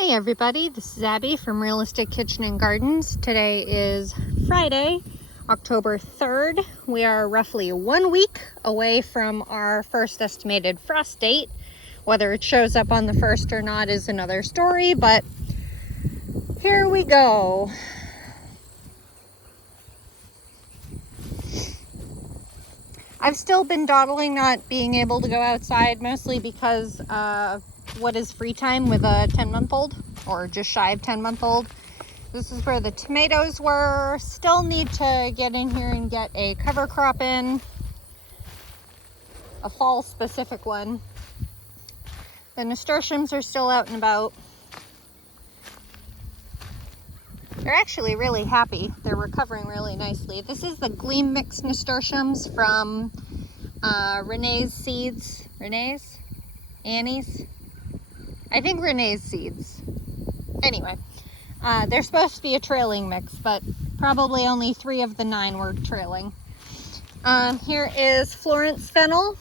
Hey everybody, this is Abby from Realistic Kitchen and Gardens. Today is Friday, October 3rd. We are roughly 1 week away from our first estimated frost date. Whether it shows up on the 1st or not is another story, but here we go. I've still been dawdling not being able to go outside, mostly because what is free time with a 10-month-old, or just shy of 10-month-old. This is where the tomatoes were. Still need to get in here and get a cover crop in, a fall specific one. The nasturtiums are still out and about. They're actually really happy. They're recovering really nicely. This is the Gleam Mix nasturtiums from Renee's Seeds. Annie's? I think Renee's Seeds. Anyway, they're supposed to be a trailing mix, but probably only 3 of the 9 were trailing. Here is Florence fennel,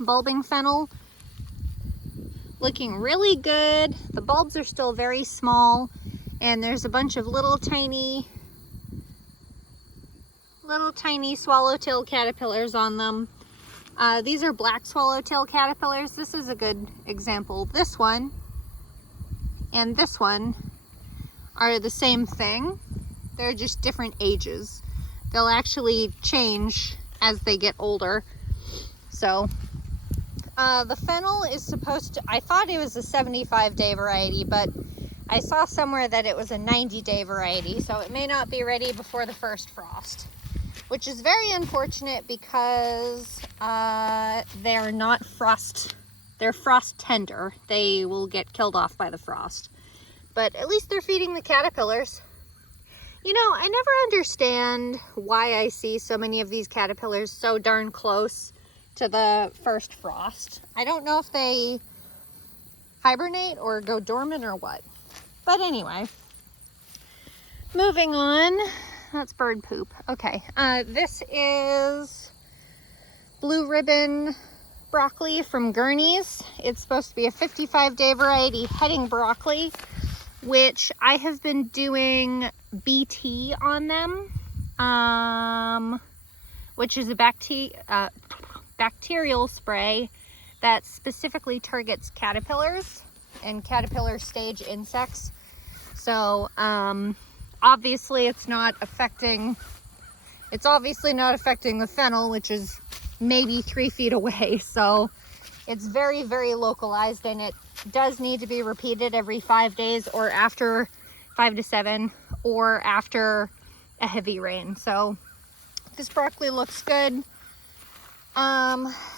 bulbing fennel, looking really good. The bulbs are still very small, and there's a bunch of little tiny swallowtail caterpillars on them. These are black swallowtail caterpillars. This is a good example. This one and this one are the same thing. They're just different ages. They'll actually change as they get older. So the fennel is supposed to, I thought it was a 75-day variety, but I saw somewhere that it was a 90-day variety, so it may not be ready before the first frost, which is very unfortunate because they're not frost, they're frost tender. They will get killed off by the frost, but at least they're feeding the caterpillars. You know, I never understand why I see so many of these caterpillars so darn close to the first frost. I don't know if they hibernate or go dormant or what. But anyway, moving on. That's bird poop. Okay, this is blue ribbon broccoli from Gurney's. It's supposed to be a 55-day variety heading broccoli, which I have been doing BT on them, which is a bacterial spray that specifically targets caterpillars and caterpillar stage insects. So obviously it's obviously not affecting the fennel, which is maybe 3 feet away. So it's very, very localized, and it does need to be repeated every 5 days, or after 5 to 7, or after a heavy rain. So this broccoli looks good.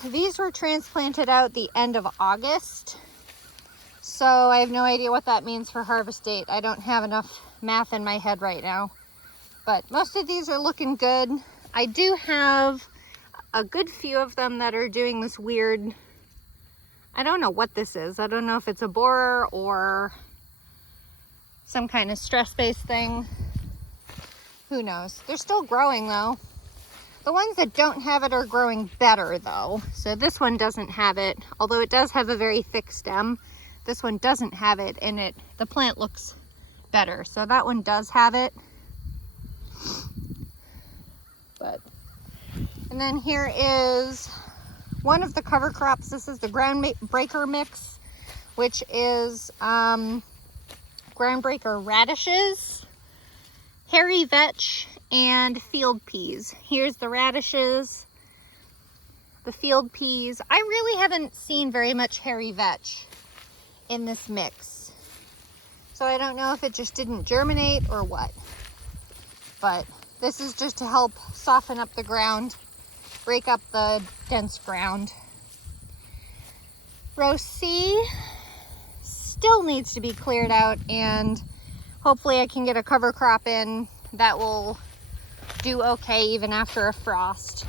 These were transplanted out the end of August. So I have no idea what that means for harvest date. I don't have enough math in my head right now. But most of these are looking good. I do have a good few of them that are doing this weird, I don't know what this is. I don't know if it's a borer or some kind of stress-based thing. Who knows? They're still growing though. The ones that don't have it are growing better though. So this one doesn't have it, although it does have a very thick stem. This one doesn't have it, and the plant looks better. So that one does have it. And then here is one of the cover crops. This is the Groundbreaker mix, which is Groundbreaker radishes, hairy vetch, and field peas. Here's the radishes, the field peas. I really haven't seen very much hairy vetch in this mix, so I don't know if it just didn't germinate or what, but this is just to help soften up the ground, break up the dense ground. Row C still needs to be cleared out, and hopefully I can get a cover crop in that will do okay even after a frost.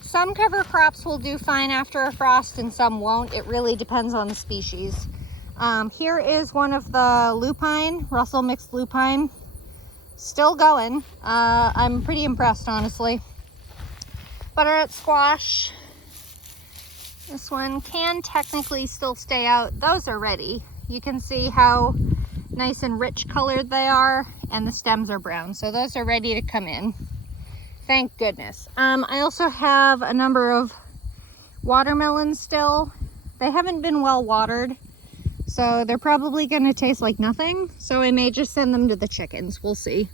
Some cover crops will do fine after a frost and some won't. It really depends on the species. Here is one of the lupine, Russell mixed lupine, still going. I'm pretty impressed, honestly. Butternut squash, This one can technically still stay out. Those are ready. You can see how nice and rich colored they are, and the stems are brown. So those are ready to come in. Thank goodness. I also have a number of watermelons still. They haven't been well watered, so they're probably going to taste like nothing. So I may just send them to the chickens. We'll see.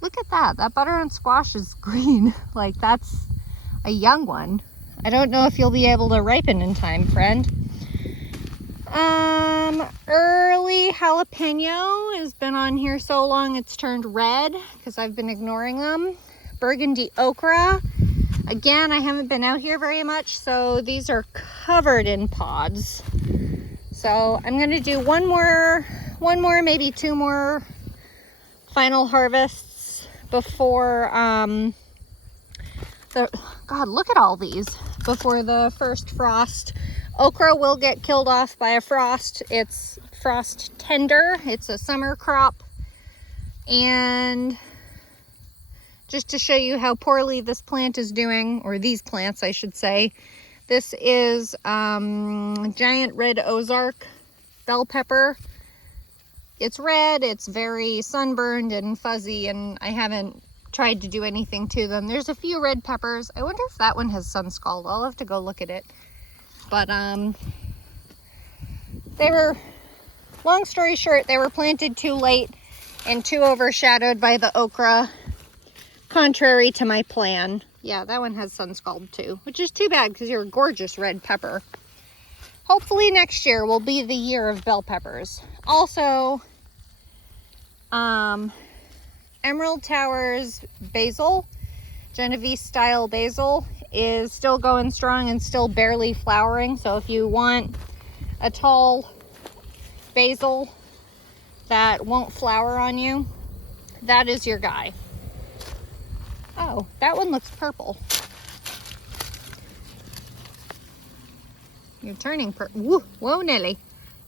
Look at that. That butternut squash is green. Like, that's a young one. I don't know if you'll be able to ripen in time, friend. Early jalapeno has been on here so long it's turned red because I've been ignoring them. Burgundy okra. Again, I haven't been out here very much, so these are covered in pods. So I'm gonna do one more, maybe two more final harvests before God, look at all these, before the first frost. Okra will get killed off by a frost. It's frost tender. It's a summer crop. And just to show you how poorly this plant is doing, or these plants, I should say, this is giant red Ozark bell pepper. It's red, it's very sunburned and fuzzy, and I haven't tried to do anything to them. There's a few red peppers. I wonder if that one has sun scald. I'll have to go look at it. But they were, long story short, they were planted too late and too overshadowed by the okra, contrary to my plan. Yeah, that one has sun scald too, which is too bad because you're a gorgeous red pepper. Hopefully next year will be the year of bell peppers. Also, Emerald Towers basil, Genovese style basil, is still going strong and still barely flowering. So if you want a tall basil that won't flower on you, that is your guy. Oh, that one looks purple. You're turning purple. Whoa, Nelly.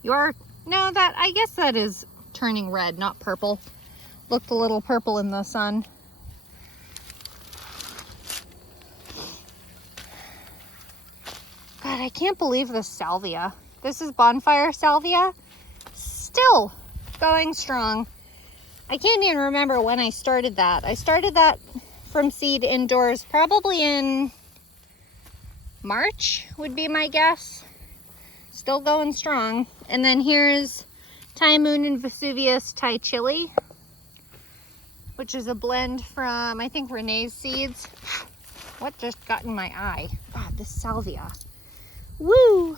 You are, no, that, I guess that is turning red, not purple. Looked a little purple in the sun. God, I can't believe this salvia. This is bonfire salvia. Still going strong. I can't even remember when I started that. I started that from seed indoors probably in March would be my guess. Still going strong. And then here's Thai Moon and Vesuvius Thai Chili, which is a blend from, I think, Renee's seeds. What just got in my eye? God, this salvia. Woo!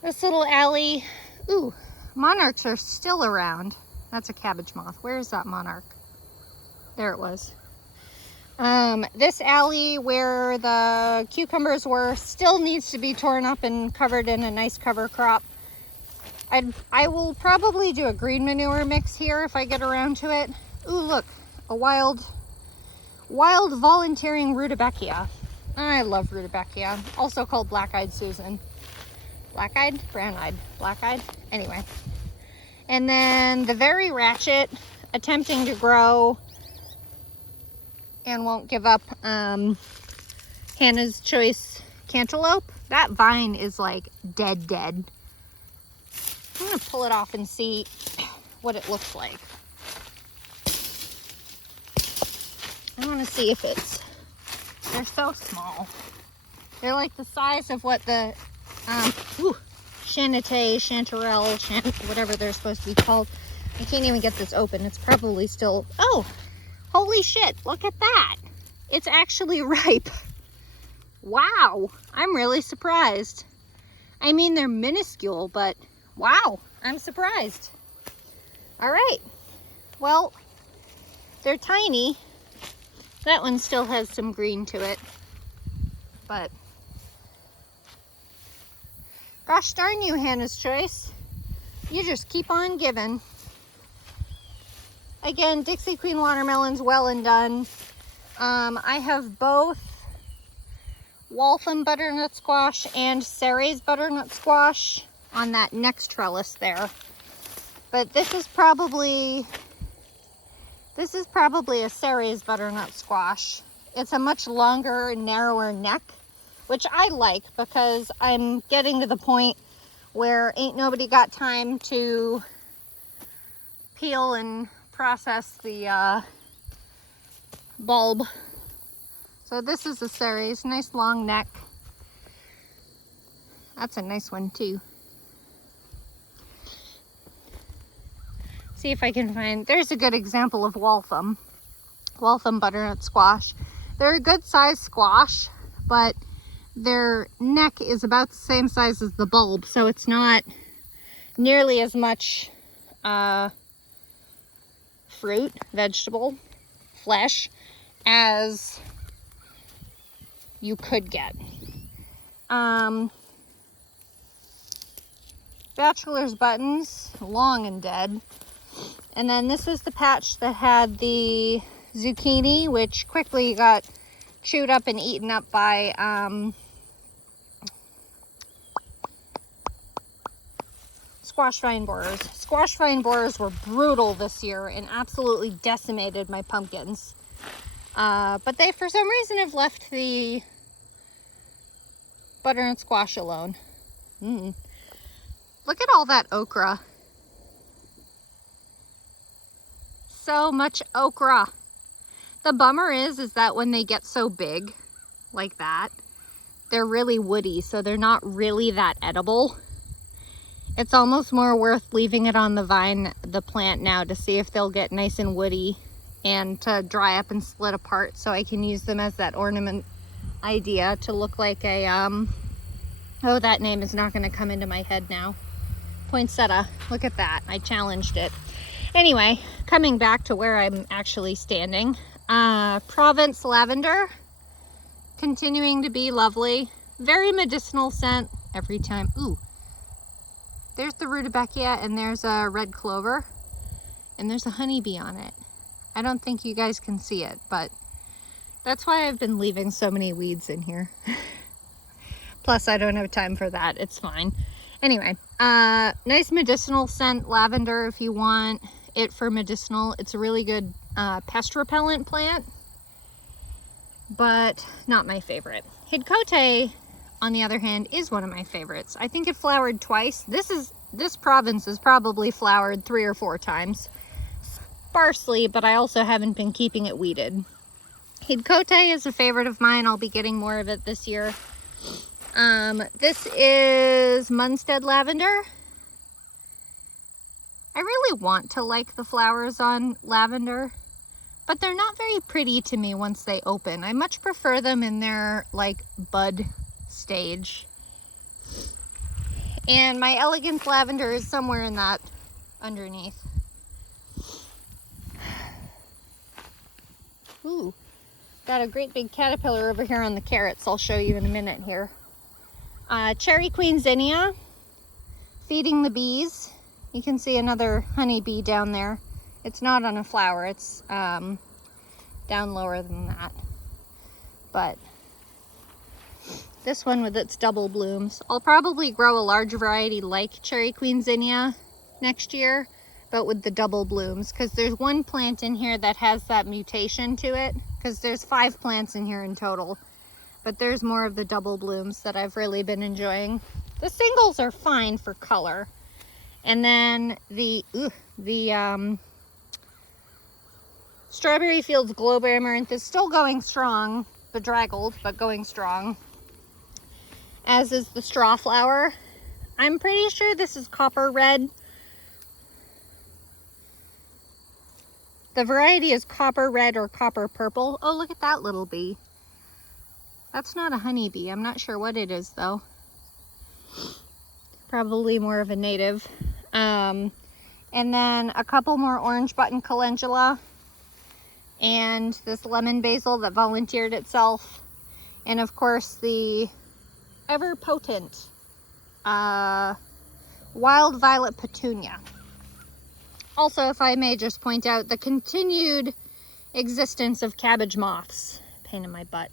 This little alley. Ooh, monarchs are still around. That's a cabbage moth. Where is that monarch? There it was. This alley where the cucumbers were still needs to be torn up and covered in a nice cover crop. I will probably do a green manure mix here if I get around to it. Ooh, look, a wild volunteering rudbeckia. I love rudbeckia, also called black-eyed Susan. Black-eyed? Brown-eyed? Black-eyed? Anyway. And then the very ratchet, attempting to grow and won't give up, Hannah's Choice cantaloupe. That vine is like dead. I'm gonna pull it off and see what it looks like. I want to see if it's, they're so small. They're like the size of what the chanterelle, whatever they're supposed to be called. I can't even get this open. It's probably still, oh, holy shit, look at that. It's actually ripe. Wow, I'm really surprised. I mean, they're minuscule, but wow, I'm surprised. All right, well, they're tiny. That one still has some green to it, but gosh darn you, Hannah's Choice. You just keep on giving. Again, Dixie Queen watermelons, well and done. I have both Waltham butternut squash and Ceres butternut squash on that next trellis there. But this is probably a Ceres butternut squash. It's a much longer, narrower neck. which I like because I'm getting to the point where ain't nobody got time to peel and process the bulb. So this is a ceres, nice long neck. That's a nice one too. See if I can find, there's a good example of Waltham butternut squash. They're a good size squash, but their neck is about the same size as the bulb, so it's not nearly as much fruit, vegetable, flesh as you could get. Bachelor's buttons, long and dead. And then this is the patch that had the zucchini, which quickly got chewed up and eaten up by squash vine borers. Squash vine borers were brutal this year and absolutely decimated my pumpkins. But they, for some reason, have left the butternut squash alone. Look at all that okra. So much okra. The bummer is that when they get so big like that, they're really woody, so they're not really that edible. It's almost more worth leaving it on the vine, the plant now, to see if they'll get nice and woody and to dry up and split apart, so I can use them as that ornament idea to look like a, oh, that name is not going to come into my head now. Poinsettia. Look at that. I challenged it. Anyway, coming back to where I'm actually standing. Provence lavender. Continuing to be lovely. Very medicinal scent every time. Ooh. There's the rudbeckia and there's a red clover. And there's a honeybee on it. I don't think you guys can see it, but that's why I've been leaving so many weeds in here. Plus, I don't have time for that. It's fine. Anyway, nice medicinal scent lavender if you want it for medicinal. It's a really good pest repellent plant, but not my favorite. Hidcote, on the other hand, is one of my favorites. I think it flowered twice. This Provence has probably flowered 3 or 4 times. Sparsely, but I also haven't been keeping it weeded. Hidcote is a favorite of mine. I'll be getting more of it this year. This is Munstead lavender. I really want to like the flowers on lavender, but they're not very pretty to me once they open. I much prefer them in their like bud stage. And my elegance lavender is somewhere in that underneath. Ooh, got a great big caterpillar over here on the carrots. I'll show you in a minute here. Cherry Queen Zinnia, feeding the bees. You can see another honeybee down there. It's not on a flower, it's down lower than that. But this one with its double blooms. I'll probably grow a large variety like Cherry Queen Zinnia next year, but with the double blooms, because there's one plant in here that has that mutation to it, because there's 5 plants in here in total. But there's more of the double blooms that I've really been enjoying. The singles are fine for color. And then the Strawberry Fields Globe Amaranth is still going strong, bedraggled, but going strong. As is the straw flower. I'm pretty sure this is copper red. The variety is copper red or copper purple. Oh, look at that little bee. That's not a honeybee. I'm not sure what it is though. Probably more of a native. And then a couple more orange button calendula. And this lemon basil that volunteered itself. And of course the ever potent wild violet petunia. Also, if I may just point out the continued existence of cabbage moths. Pain in my butt.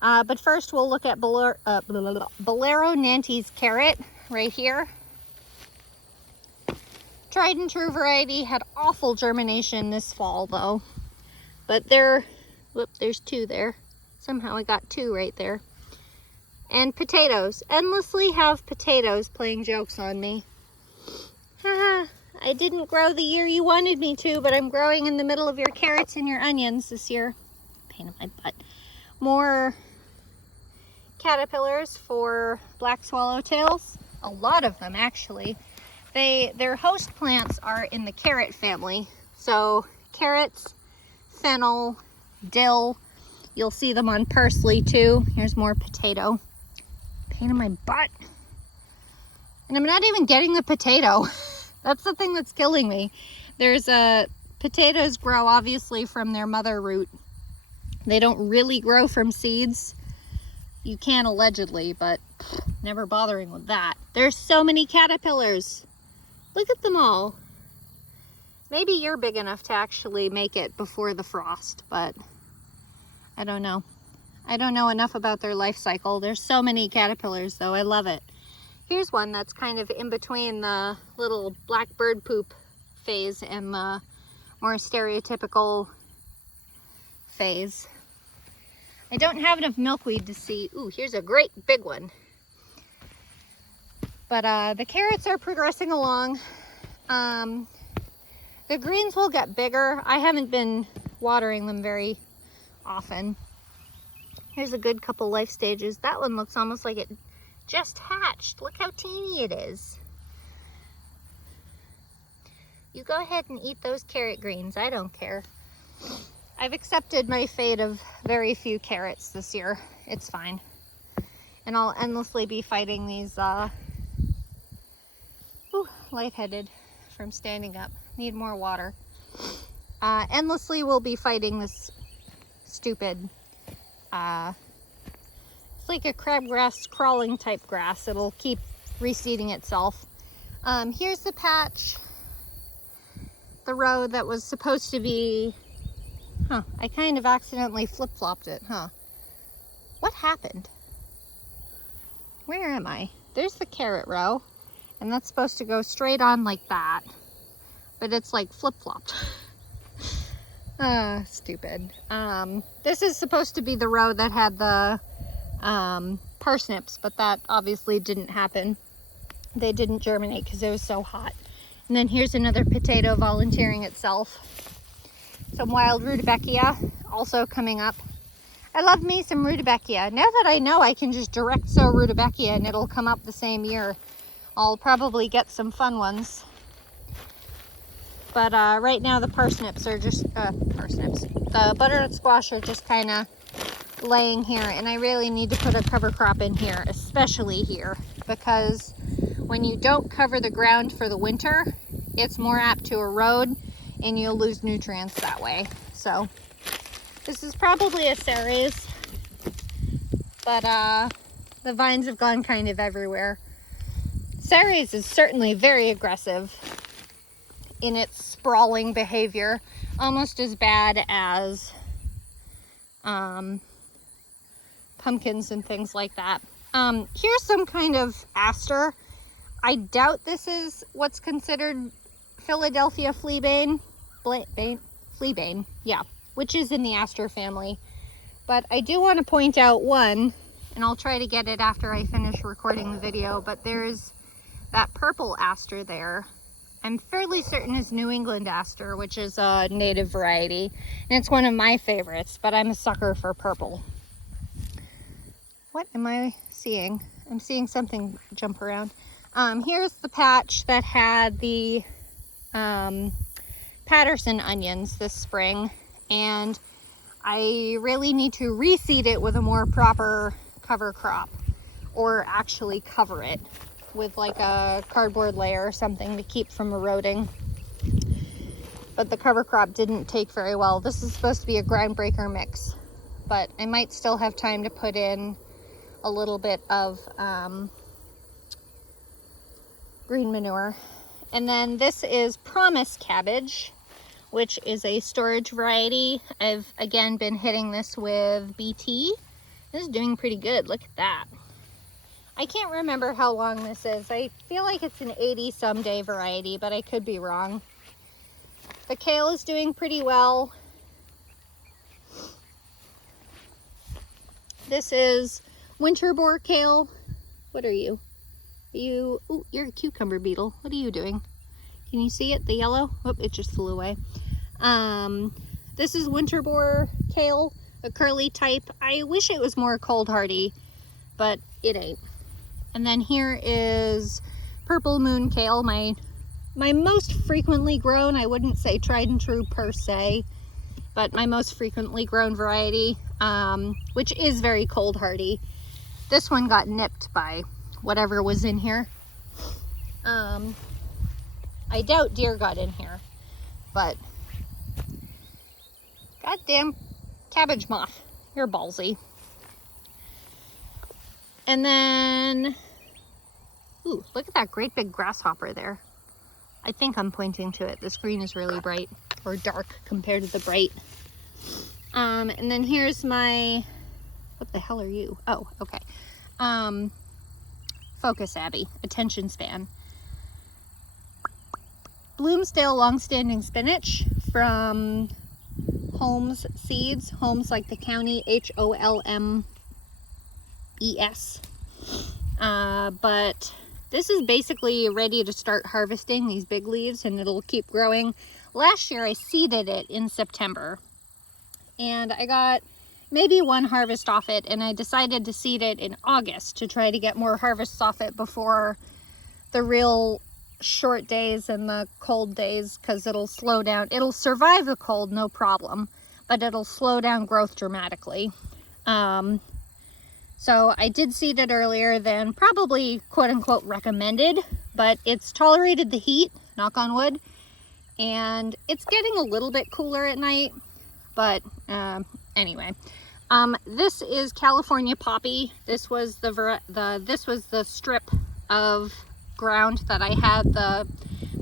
But first we'll look at Bolero Nantes carrot right here. Tried and true variety, had awful germination this fall though. But there's 2 there. Somehow I got 2 right there. And potatoes. Endlessly have potatoes playing jokes on me. Haha, I didn't grow the year you wanted me to, but I'm growing in the middle of your carrots and your onions this year. Pain in my butt. More caterpillars for black swallowtails. A lot of them, actually. Their host plants are in the carrot family. So carrots, fennel, dill. You'll see them on parsley too. Here's more potato. Pain in my butt. And I'm not even getting the potato. That's the thing that's killing me. Potatoes grow obviously from their mother root. They don't really grow from seeds. You can allegedly, but never bothering with that. There's so many caterpillars. Look at them all. Maybe you're big enough to actually make it before the frost, but I don't know. I don't know enough about their life cycle. There's so many caterpillars though, I love it. Here's one that's kind of in between the little black bird poop phase and the more stereotypical phase. I don't have enough milkweed to see. Ooh, here's a great big one. But the carrots are progressing along. The greens will get bigger. I haven't been watering them very often. Here's a good couple life stages. That one looks almost like it just hatched. Look how teeny it is. You go ahead and eat those carrot greens. I don't care. I've accepted my fate of very few carrots this year. It's fine. And I'll endlessly be fighting these, lightheaded from standing up. Need more water. Endlessly we'll be fighting this stupid, it's like a crabgrass crawling type grass. It'll keep reseeding itself. Here's the patch, the row that was supposed to be, I kind of accidentally flip-flopped it, What happened? Where am I? There's the carrot row, and that's supposed to go straight on like that, but it's like flip-flopped. Stupid. This is supposed to be the row that had the parsnips, but that obviously didn't happen. They didn't germinate because it was so hot. And then here's another potato volunteering itself. Some wild rudbeckia also coming up. I love me some rudbeckia. Now that I know I can just direct sow rudbeckia and it'll come up the same year, I'll probably get some fun ones. But right now the parsnips are just, the butternut squash are just kind of laying here, and I really need to put a cover crop in here, especially here, because when you don't cover the ground for the winter, it's more apt to erode and you'll lose nutrients that way. So this is probably a ceres, but the vines have gone kind of everywhere. Ceres is certainly very aggressive in its sprawling behavior, almost as bad as pumpkins and things like that. Here's some kind of aster. I doubt this is what's considered Philadelphia fleabane. Fleabane, yeah, which is in the aster family. But I do want to point out one, and I'll try to get it after I finish recording the video, but there's that purple aster there. I'm fairly certain is New England aster, which is a native variety, and it's one of my favorites, but I'm a sucker for purple. What am I seeing? I'm seeing something jump around. Here's the patch that had the Patterson onions this spring, and I really need to reseed it with a more proper cover crop, or actually cover it with like a cardboard layer or something to keep from eroding. But the cover crop didn't take very well. This is supposed to be a groundbreaker mix, but I might still have time to put in a little bit of green manure. And then this is Promise cabbage, which is a storage variety. I've again been hitting this with BT. This is doing pretty good. Look at that. I can't remember how long this is. I feel like it's an 80-some day variety, but I could be wrong. The kale is doing pretty well. This is winter boar kale. What are you? Ooh, you're a cucumber beetle. What are you doing? Can you see it? The yellow? Oh, it just flew away. This is winter boar kale, a curly type. I wish it was more cold hardy, but it ain't. And then here is purple moon kale, my most frequently grown, I wouldn't say tried and true per se, but my most frequently grown variety, which is very cold hardy. This one got nipped by whatever was in here. I doubt deer got in here, but goddamn cabbage moth, you're ballsy. And then, ooh, look at that great big grasshopper there. I think I'm pointing to it. The screen is really bright, or dark compared to the bright. And then here's my, what the hell are you? Oh, okay. Focus Abby, attention span. Bloomsdale longstanding spinach from Holmes Seeds. Holmes like the county, Holmes. But this is basically ready to start harvesting these big leaves, and it'll keep growing. Last year I seeded it in September, and I got maybe one harvest off it, and I decided to seed it in August to try to get more harvests off it before the real short days and the cold days, because it'll slow down. It'll survive the cold, no problem, but it'll slow down growth dramatically. So I did seed it earlier than probably quote unquote recommended, but it's tolerated the heat, knock on wood, and it's getting a little bit cooler at night. But anyway, this is California poppy. This was the strip of ground that I had the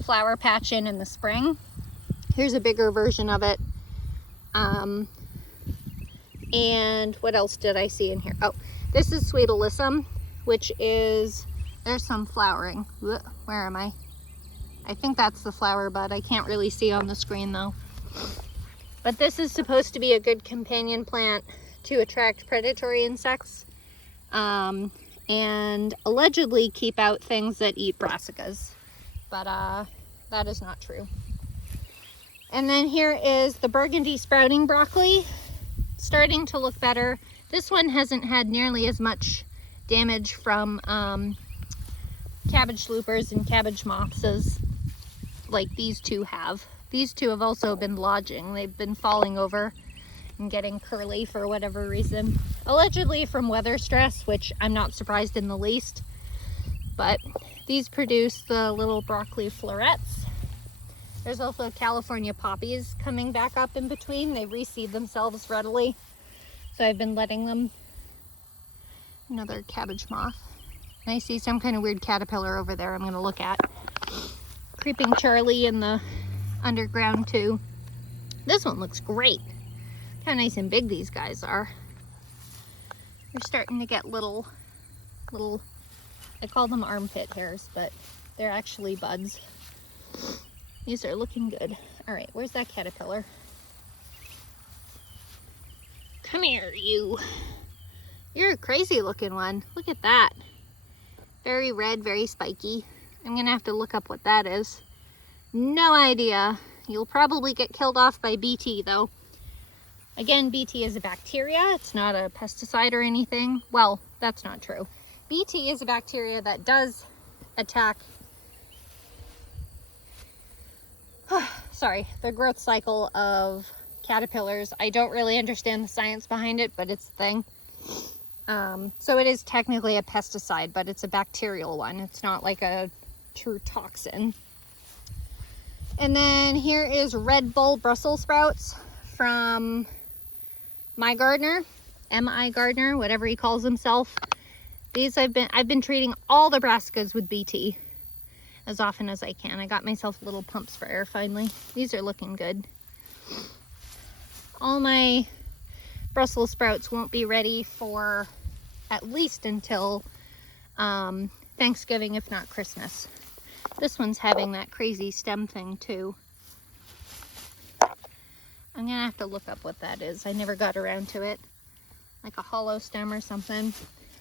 flower patch in the spring. Here's a bigger version of it. And what else did I see in here? Oh, this is Sweet Alyssum, which is, there's some flowering. Where am I? I think that's the flower bud. I can't really see on the screen though. But this is supposed to be a good companion plant to attract predatory insects. And allegedly keep out things that eat brassicas, but that is not true. And then here is the burgundy sprouting broccoli, starting to look better. This one hasn't had nearly as much damage from cabbage loopers and cabbage moths as like these two have. These two have also been lodging. They've been falling over and getting curly for whatever reason, allegedly from weather stress, which I'm not surprised in the least. But these produce the little broccoli florets. There's also California poppies coming back up in between. They reseed themselves readily, so I've been letting them. Another cabbage moth. And I see some kind of weird caterpillar over there I'm going to look at. Creeping Charlie in the underground too. This one looks great. How nice and big these guys are. They're starting to get little, I call them armpit hairs, but they're actually buds. These are looking good. All right, where's that caterpillar? Come here, you. You're a crazy looking one. Look at that. Very red, very spiky. I'm gonna have to look up what that is. No idea. You'll probably get killed off by BT though. Again, BT is a bacteria. It's not a pesticide or anything. Well, that's not true. BT is a bacteria that does attack, sorry, the growth cycle of caterpillars. I don't really understand the science behind it, but it's a thing. So it is technically a pesticide, but it's a bacterial one. It's not like a true toxin. And then here is Red Bull Brussels sprouts from my gardener, M.I. Gardener, whatever he calls himself. These I've been treating all the brassicas with BT as often as I can. I got myself a little pump sprayer finally. These are looking good. All my Brussels sprouts won't be ready for at least until Thanksgiving, if not Christmas. This one's having that crazy stem thing too. I'm gonna have to look up what that is. I never got around to it. Like a hollow stem or something.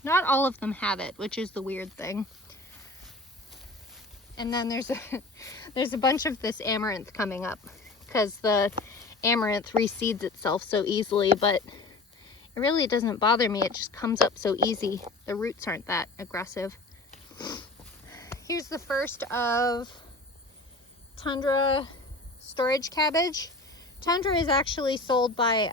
Not all of them have it, which is the weird thing. And then there's a bunch of this amaranth coming up because the amaranth reseeds itself so easily, but it really doesn't bother me. It just comes up so easy. The roots aren't that aggressive. Here's the first of tundra storage cabbage. Tundra is actually sold by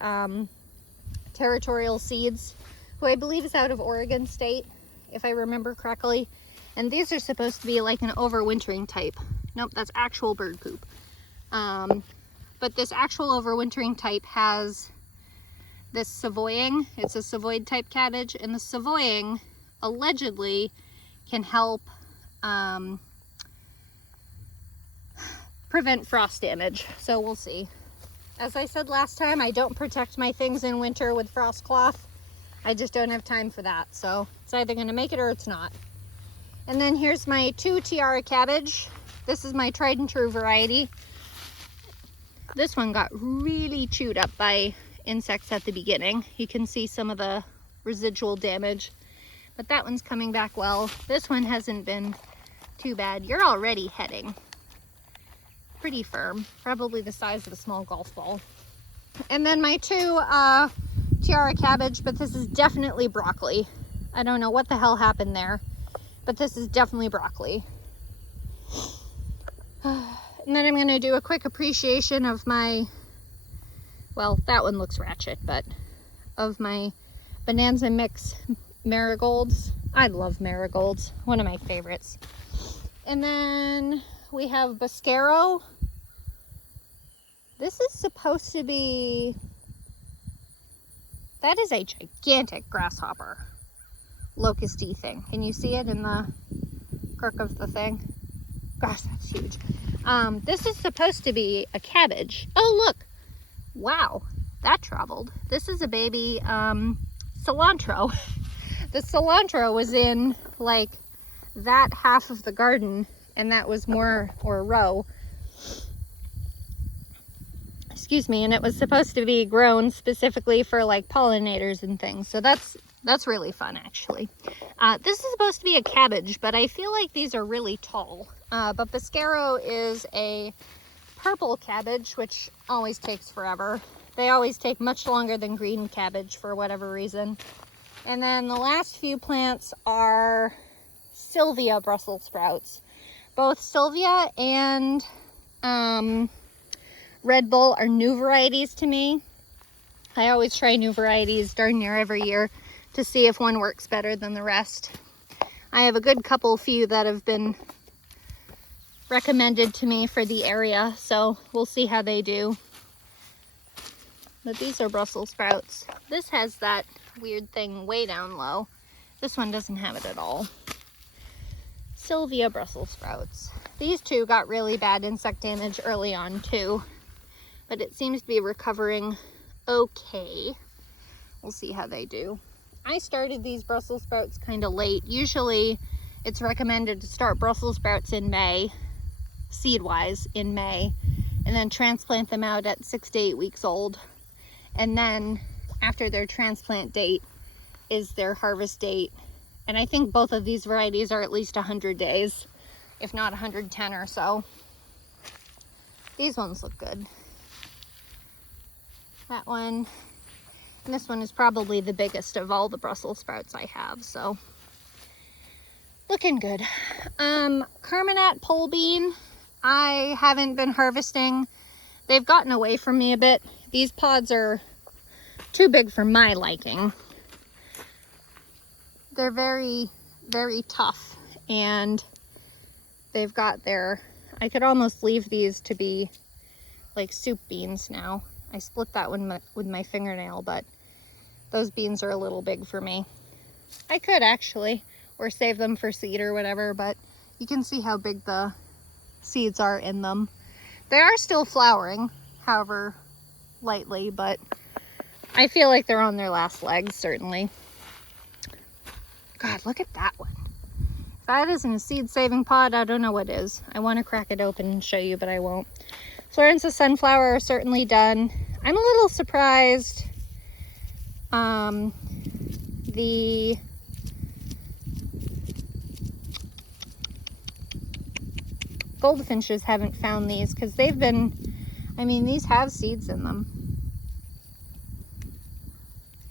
Territorial Seeds, who I believe is out of Oregon State, if I remember correctly. And these are supposed to be like an overwintering type. Nope, that's actual bird poop. But this actual overwintering type has this savoying. It's a savoyed type cabbage, and the savoying allegedly can help prevent frost damage. So we'll see. As I said last time, I don't protect my things in winter with frost cloth. I just don't have time for that. So it's either going to make it or it's not. And then here's my 2 tiara cabbage. This is my tried and true variety. This one got really chewed up by insects at the beginning. You can see some of the residual damage, but that one's coming back well. This one hasn't been too bad. You're already heading pretty firm, probably the size of a small golf ball. And then my 2 tiara cabbage, but this is definitely broccoli. I don't know what the hell happened there, but this is definitely broccoli. And then I'm going to do a quick appreciation of my, well, that one looks ratchet, but of my Bonanza Mix marigolds. I love marigolds, one of my favorites. And then we have Bosquero. This is supposed to be, that is a gigantic grasshopper locusty thing. Can you see it in the crook of the thing? Gosh, that's huge. This is supposed to be a cabbage. Oh, look. Wow, that traveled. This is a baby cilantro. The cilantro was in like that half of the garden, and that was more, or row. Excuse me, and it was supposed to be grown specifically for like pollinators and things. So that's really fun, actually. This is supposed to be a cabbage, but I feel like these are really tall. But Bosquero is a purple cabbage, which always takes forever. They always take much longer than green cabbage for whatever reason. And then the last few plants are Sylvia Brussels sprouts. Both Sylvia and Red Bull are new varieties to me. I always try new varieties darn near every year to see if one works better than the rest. I have a good few that have been recommended to me for the area, so we'll see how they do. But these are Brussels sprouts. This has that weird thing way down low. This one doesn't have it at all. Sylvia Brussels sprouts. These 2 got really bad insect damage early on too, but it seems to be recovering okay. We'll see how they do. I started these Brussels sprouts kind of late. Usually it's recommended to start Brussels sprouts in May, seed-wise in May, and then transplant them out at 6 to 8 weeks old. And then after their transplant date is their harvest date. And I think both of these varieties are at least 100 days, if not 110 or so. These ones look good. That one, and this one is probably the biggest of all the Brussels sprouts I have, so looking good. Carminat pole bean, I haven't been harvesting. They've gotten away from me a bit. These pods are too big for my liking. They're very, very tough, and they've got their, I could almost leave these to be like soup beans now. I split that one with my fingernail, but those beans are a little big for me. I could actually, or save them for seed or whatever, but you can see how big the seeds are in them. They are still flowering, however lightly, but I feel like they're on their last legs, certainly. God, look at that one. If that isn't a seed-saving pod, I don't know what is. I want to crack it open and show you, but I won't. Florence of Sunflower are certainly done. I'm a little surprised the goldfinches haven't found these because they've been, I mean, these have seeds in them.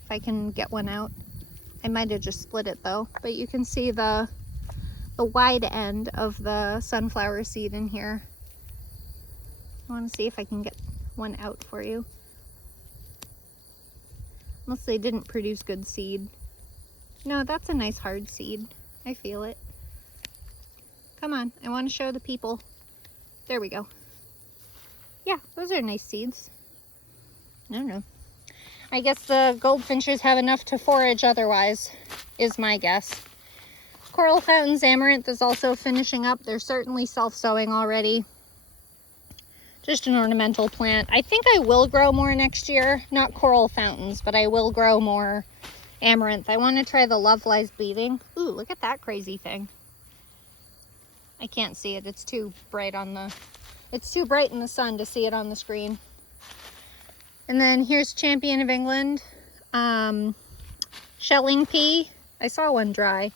If I can get one out. I might have just split it though, but you can see the wide end of the sunflower seed in here. I want to see if I can get one out for you. Unless they didn't produce good seed. No, that's a nice hard seed. I feel it. Come on, I want to show the people. There we go. Yeah, those are nice seeds. I don't know. I guess the goldfinches have enough to forage otherwise, is my guess. Coral fountains amaranth is also finishing up. They're certainly self-sowing already. Just an ornamental plant. I think I will grow more next year. Not coral fountains, but I will grow more amaranth. I want to try the Love Lies Bleeding. Ooh, look at that crazy thing. I can't see it. It's too bright on the... It's too bright in the sun to see it on the screen. And then here's Champion of England. Shelling pea. I saw one dry.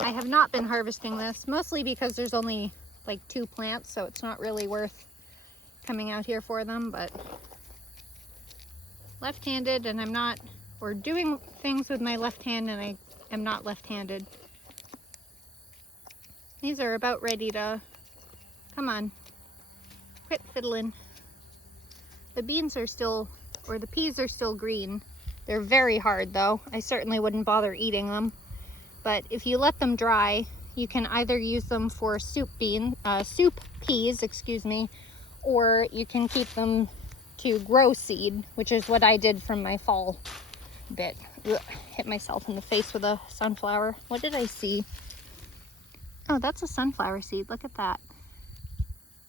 I have not been harvesting this, mostly because there's only like 2 plants, so it's not really worth coming out here for them, but left-handed and I'm not, or doing things with my left hand and I am not left-handed. These are about ready to, come on, quit fiddling. The beans are still, or the peas are still green. They're very hard though. I certainly wouldn't bother eating them. But if you let them dry, you can either use them for soup peas, excuse me, or you can keep them to grow seed, which is what I did from my fall bit. Ugh, hit myself in the face with a sunflower. What did I see? Oh, that's a sunflower seed. Look at that.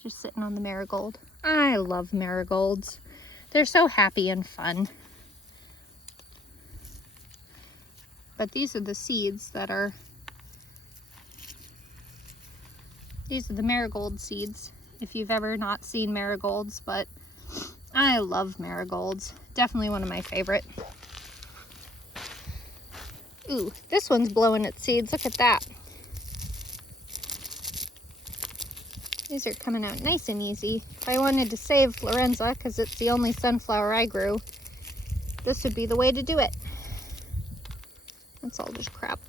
Just sitting on the marigold. I love marigolds. They're so happy and fun. But these are the seeds that are, these are the marigold seeds, if you've ever not seen marigolds, but I love marigolds. Definitely one of my favorite. Ooh, this one's blowing its seeds. Look at that. These are coming out nice and easy. If I wanted to save Florenza, because it's the only sunflower I grew, this would be the way to do it. That's all just crap.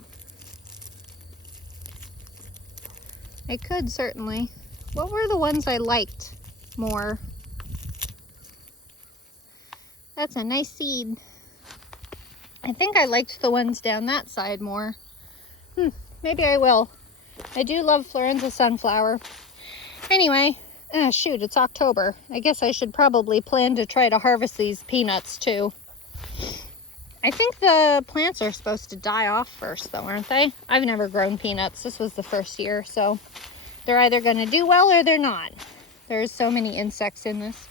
I could certainly. What were the ones I liked more? That's a nice seed. I think I liked the ones down that side more. Maybe I will. I do love Florenza sunflower. Anyway, shoot, it's October. I guess I should probably plan to try to harvest these peanuts too. I think the plants are supposed to die off first though, aren't they? I've never grown peanuts. This was the first year, so they're either going to do well or they're not. There's so many insects in this.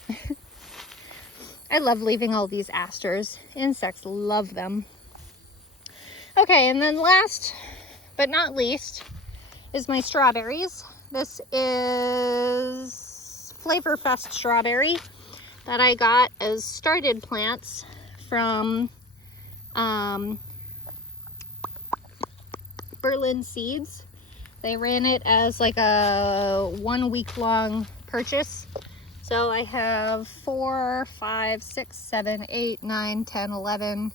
I love leaving all these asters. Insects love them. Okay, and then last but not least is my strawberries. This is Flavorfest strawberry that I got as started plants from Berlin Seeds. They ran it as like a 1 week long purchase. So I have 4, 5, 6, 7, 8, 9, 10, 11,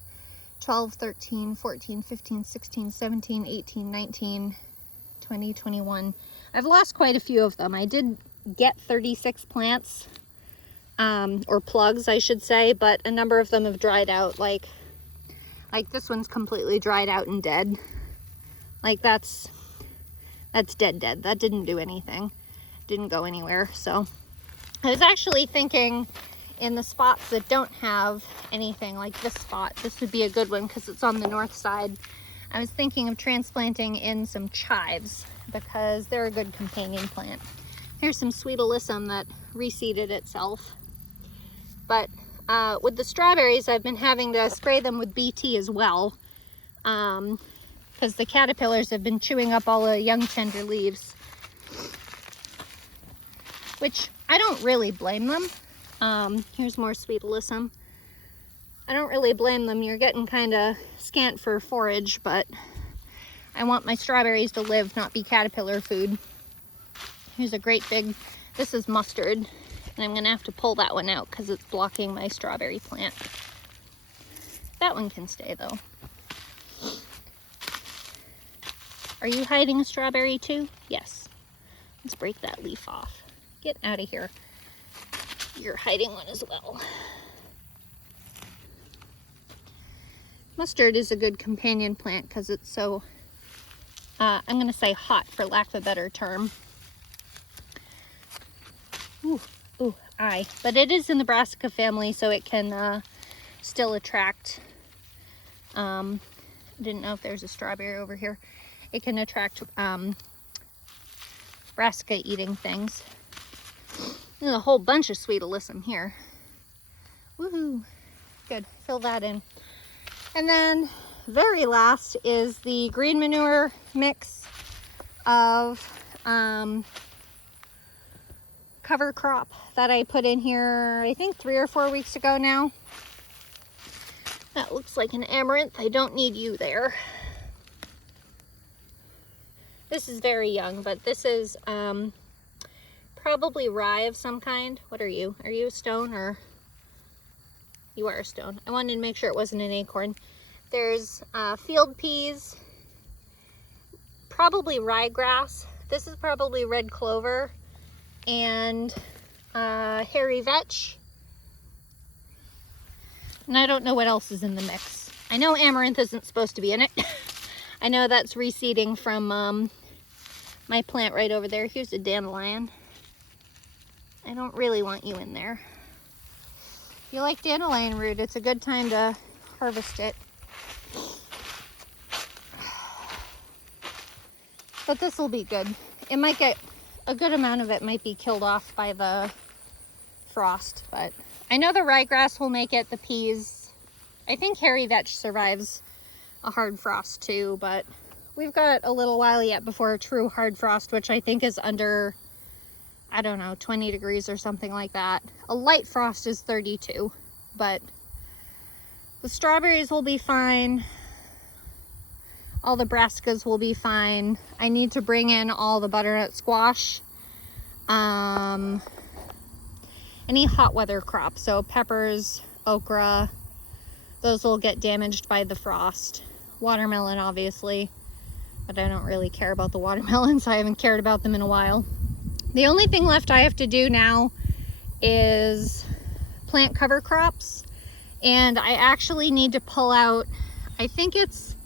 12, 13, 14, 15, 16, 17, 18, 19, 20, 21. I've lost quite a few of them. I did get 36 plants, or plugs I should say, but a number of them have dried out. Like this one's completely dried out and dead. Like that's dead. That didn't do anything. Didn't go anywhere. So I was actually thinking in the spots that don't have anything, like this spot, this would be a good one because it's on the north side. I was thinking of transplanting in some chives because they're a good companion plant. Here's some sweet alyssum that reseeded itself. But with the strawberries, I've been having to spray them with BT as well, because the caterpillars have been chewing up all the young tender leaves, which I don't really blame them. Here's more sweet alyssum. I don't really blame them. You're getting kind of scant for forage, but I want my strawberries to live, not be caterpillar food. Here's a great big, this is mustard, and I'm gonna have to pull that one out because it's blocking my strawberry plant. That one can stay though. Are you hiding a strawberry too? Yes. Let's break that leaf off. Get out of here. You're hiding one as well. Mustard is a good companion plant because it's so, I'm going to say hot for lack of a better term. But it is in the brassica family, so it can still attract, I didn't know if there's a strawberry over here. It can attract brassica eating things. There's a whole bunch of sweet alyssum here. Woohoo! Good, fill that in. And then very last is the green manure mix of cover crop that I put in here, I think 3 or 4 weeks ago now. That looks like an amaranth. I don't need you there. This is very young, but this is probably rye of some kind. What are you? Are you a stone or? You are a stone. I wanted to make sure it wasn't an acorn. There's field peas, probably ryegrass. This is probably red clover, and hairy vetch. And I don't know what else is in the mix. I know amaranth isn't supposed to be in it. I know that's reseeding from my plant right over there. Here's a dandelion. I don't really want you in there. If you like dandelion root, it's a good time to harvest it. But this will be good. It might get, a good amount of it might be killed off by the frost, but I know the ryegrass will make it, the peas. I think hairy vetch survives a hard frost too, but we've got a little while yet before a true hard frost, which I think is under, I don't know, 20 degrees or something like that. A light frost is 32, but the strawberries will be fine. All the brassicas will be fine. I need to bring in all the butternut squash. Any hot weather crops, so peppers, okra, those will get damaged by the frost. Watermelon, obviously, but I don't really care about the watermelons. I haven't cared about them in a while. The only thing left I have to do now is plant cover crops, and I actually need to pull out, I think it's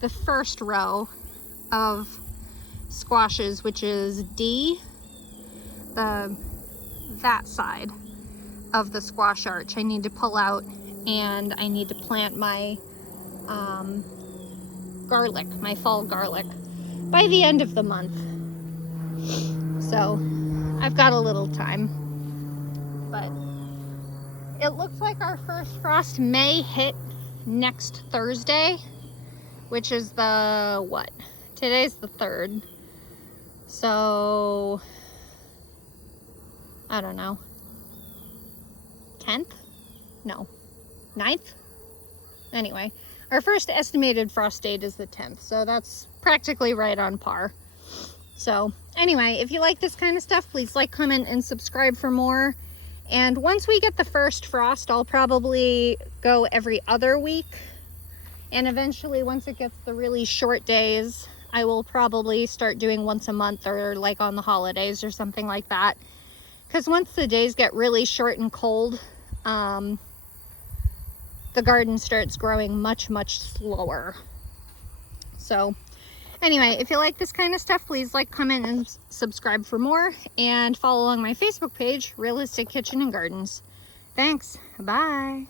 the first row of squashes, which is D, that side of the squash arch I need to pull out, and I need to plant my garlic, my fall garlic, by the end of the month. So I've got a little time, but it looks like our first frost may hit next Thursday, which is the, what? Today's the 3rd. So, I don't know. 10th? No. 9th? Anyway, our first estimated frost date is the 10th, so that's practically right on par. So, anyway, if you like this kind of stuff, please like, comment, and subscribe for more. And once we get the first frost, I'll probably go every other week. And eventually, once it gets the really short days, I will probably start doing once a month, or like on the holidays or something like that. Because once the days get really short and cold, the garden starts growing much, much slower. So anyway, if you like this kind of stuff, please like, comment, and subscribe for more. And follow along my Facebook page, Realistic Kitchen and Gardens. Thanks. Bye.